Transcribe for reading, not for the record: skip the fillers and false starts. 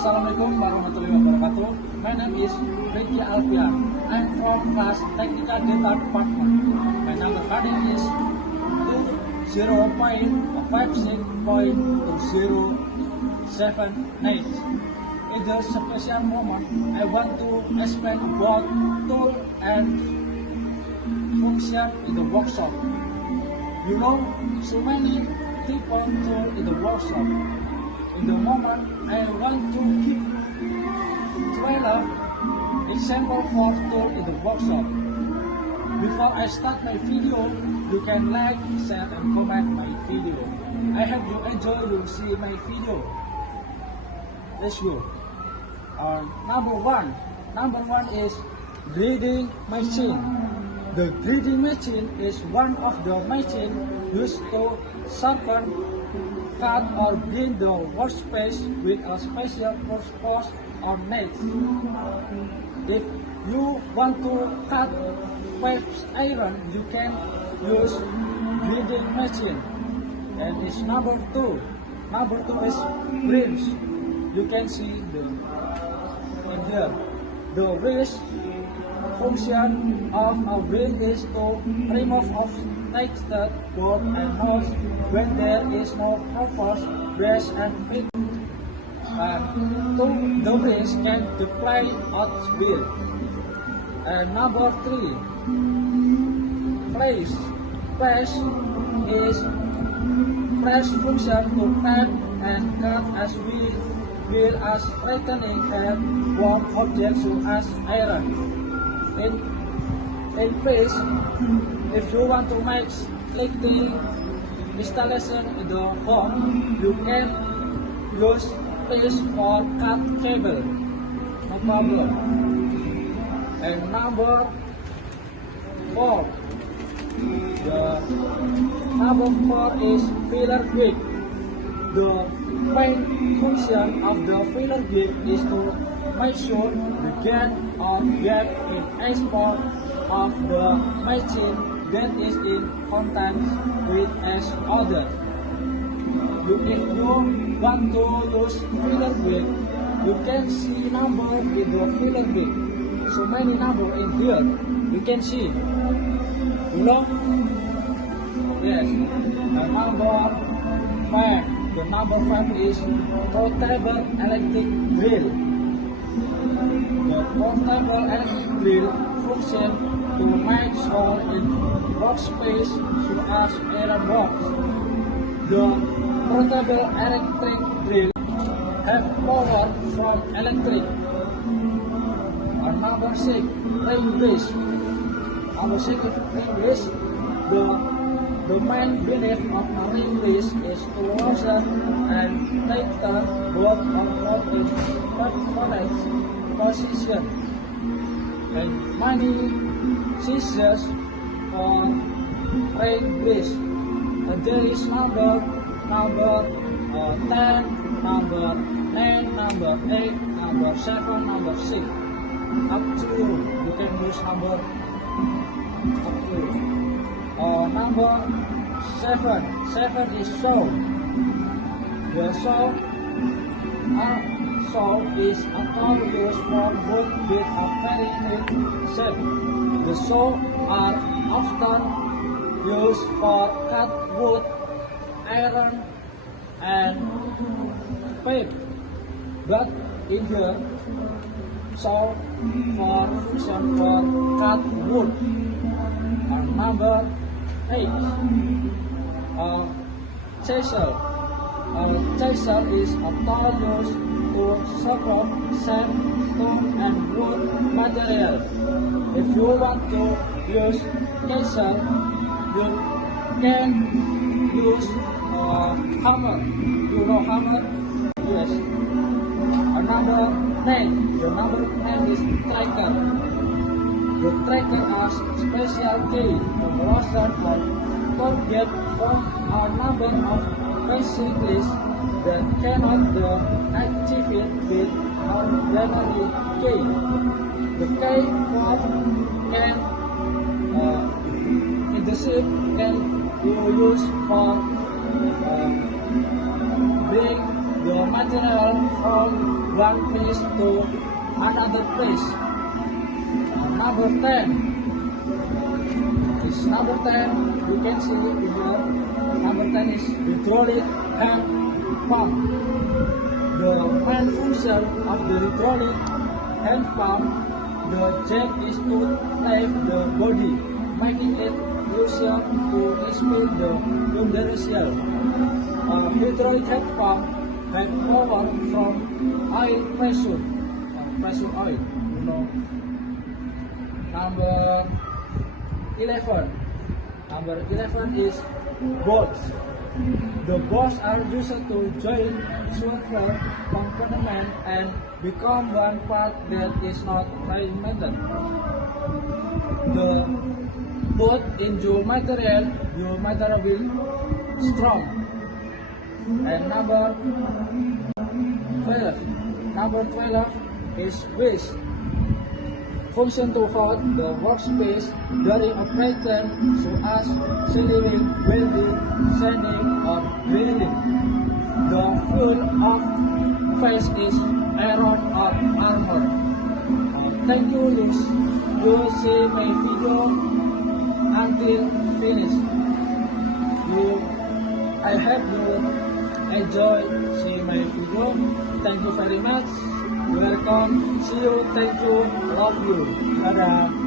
Assalamualaikum warahmatullahi wabarakatuh. My name is Ricky Alfian. I'm from class Technical Data Department. My number card is 20.56.078. In this special moment, I want to explain about tool and function in the workshop. You know, so many people tool in the workshop. In the moment, I want to give 12 example for tool in the workshop. Before I start my video, you can like, share, and comment my video. I hope you enjoy to see my video. Let's go. Number one is grading machine. The grading machine is one of the machines used to sharpen, cut, or grind the workspace with a special purpose or needs. If you want to cut pipes iron, you can use grinding machine. And it's number two. Number two is wrench. You can see in here. The wrench function of a wrench is to remove obstacles, bolt and nuts when there is no purpose, brace and fit. The wrench can deploy at will. And number three, press. Press is press function to cut and cut as well as straightening and warm objects such as iron. In press, if you want to make lifting installation in the home, you can use press for cut cable. No problem. And number four. Number four is filler grip. The main function of the filler grip is to make sure the gap or gap in export of the machine that is in contact with each other. If you want to use filler grip, you can see number in the filler grip. So many number in here. You can see. You know? Yes. The number 5. The number 5 is portable electric drill. The portable electric drill function to make sure in workspace such as iron box. The portable electric drill have power from electric. Number 6, ring brace. Number 6 is ring brace. The main benefit of a ring brace is to loosen and tighten both of the components position. And many scissors for ring brace. And there is number 10, number 9, number 8, number 7, number 6. Up to you. You can use number up to you. Number 7. 7 is saw. The saw is a tool used for wood with a very neat shape. The saw are often used for cut wood, iron, and pipe. But in here, saw for function for cut wood. Number 8, chisel. Chisel is a tool used to support sand, stone, and wood material. If you want to use chisel, you can use hammer. You know hammer? Yes. Number 9. The number 9 is tracker. The tracker has special key, motion, and target from a number of basic lists that cannot be activated with ordinary key. The key fob can in the ship can be used for bring the material from one place to another place. Number 10. This number 10, you can see here. Number 10 is hydraulic hand pump. The main function of the hydraulic hand pump, the jack is to lift the body, making it easier to expand the inertia. A hydraulic hand pump has power from oil pressure, pressure oil, you know. Number 11. Number 11 is bolts. The bolts are used to join several components and become one part that is not fragmented. The bolt in your material will strong. And number 12. Number 12 is waste. Function to hold the workspace during operation, so as sealing, welding, sanding, or drilling. The full of face is iron or armor. Thank you, you see my video until finish. I hope you enjoy see my video. Thank you very much. Welcome. See you. Thank you. Love you. Dadah.